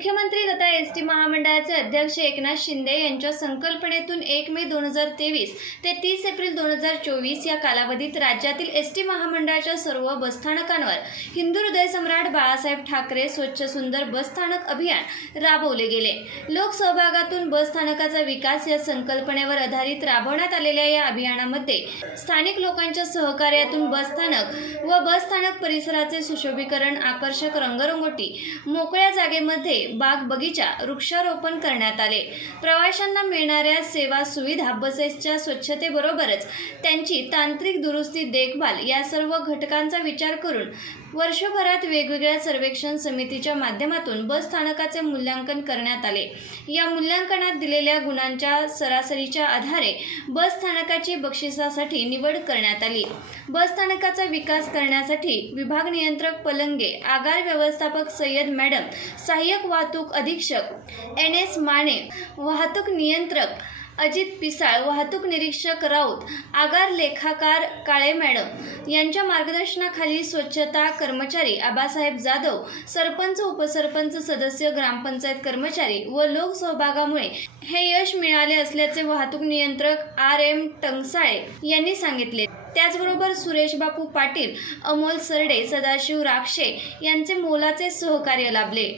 मुख्यमंत्री तथा S T महामंडळाचे अध्यक्ष एकनाथ शिंदे यांच्या संकल्पनेतून एक मे दोन हजार तेवीस ते तीस एप्रिल दोन हजार चोवीस या कालावधीत राज्यातील एस टी महामंडळाच्या सर्व बसस्थानकांवर हिंदू हृदय सम्राट बाळासाहेब ठाकरे स्वच्छ सुंदर बसस्थानक अभियान राबवले गेले. लोकसहभागातून बसस्थानकाचा विकास या संकल्पनेवर आधारित राबवण्यात आलेल्या या अभियानामध्ये स्थानिक लोकांच्या सहकार्यातून बसस्थानक व बसस्थानक परिसराचे सुशोभीकरण आकर्षक रंगरंगोटी मोकळ्या जागेमध्ये बाग बगीचा वृक्षारोपण करण्यात आले. प्रवाशांना मिळणाऱ्या सेवा सुविधा बसेसच्या स्वच्छतेबरोबरच त्यांची तांत्रिक दुरुस्ती देखभाल या सर्व घटकांचा विचार करून वर्षभरात वेगवेगळ्या सर्वेक्षण समितीच्या माध्यमातून बस स्थानकाचे मूल्यांकन करण्यात आले. या मूल्यांकनात दिलेल्या गुणांच्या सरासरीच्या आधारे बस स्थानकाची बक्षिसासाठी निवड करण्यात आली. बस स्थानकाचा विकास करण्यासाठी विभाग नियंत्रक पलंगे आगार व्यवस्थापक सय्यद मॅडम सहाय्यक वा वाहतूक अधीक्षक एन एस माने वाहतूक नियंत्रक अजित पिसाळ वाहतूक निरीक्षक राऊत आगार लेखाकार काळे मॅडम यांच्या मार्गदर्शनाखाली स्वच्छता कर्मचारी आबासाहेब जाधव सरपंच उपसरपंच सदस्य ग्रामपंचायत कर्मचारी व लोकसहभागामुळे हे यश मिळाले असल्याचे वाहतूक नियंत्रक आर एम टंगसाळे यांनी सांगितले. त्याचबरोबर सुरेश बापू पाटील अमोल सरडे सदाशिव राक्षे यांचे मोलाचे सहकार्य लाभले.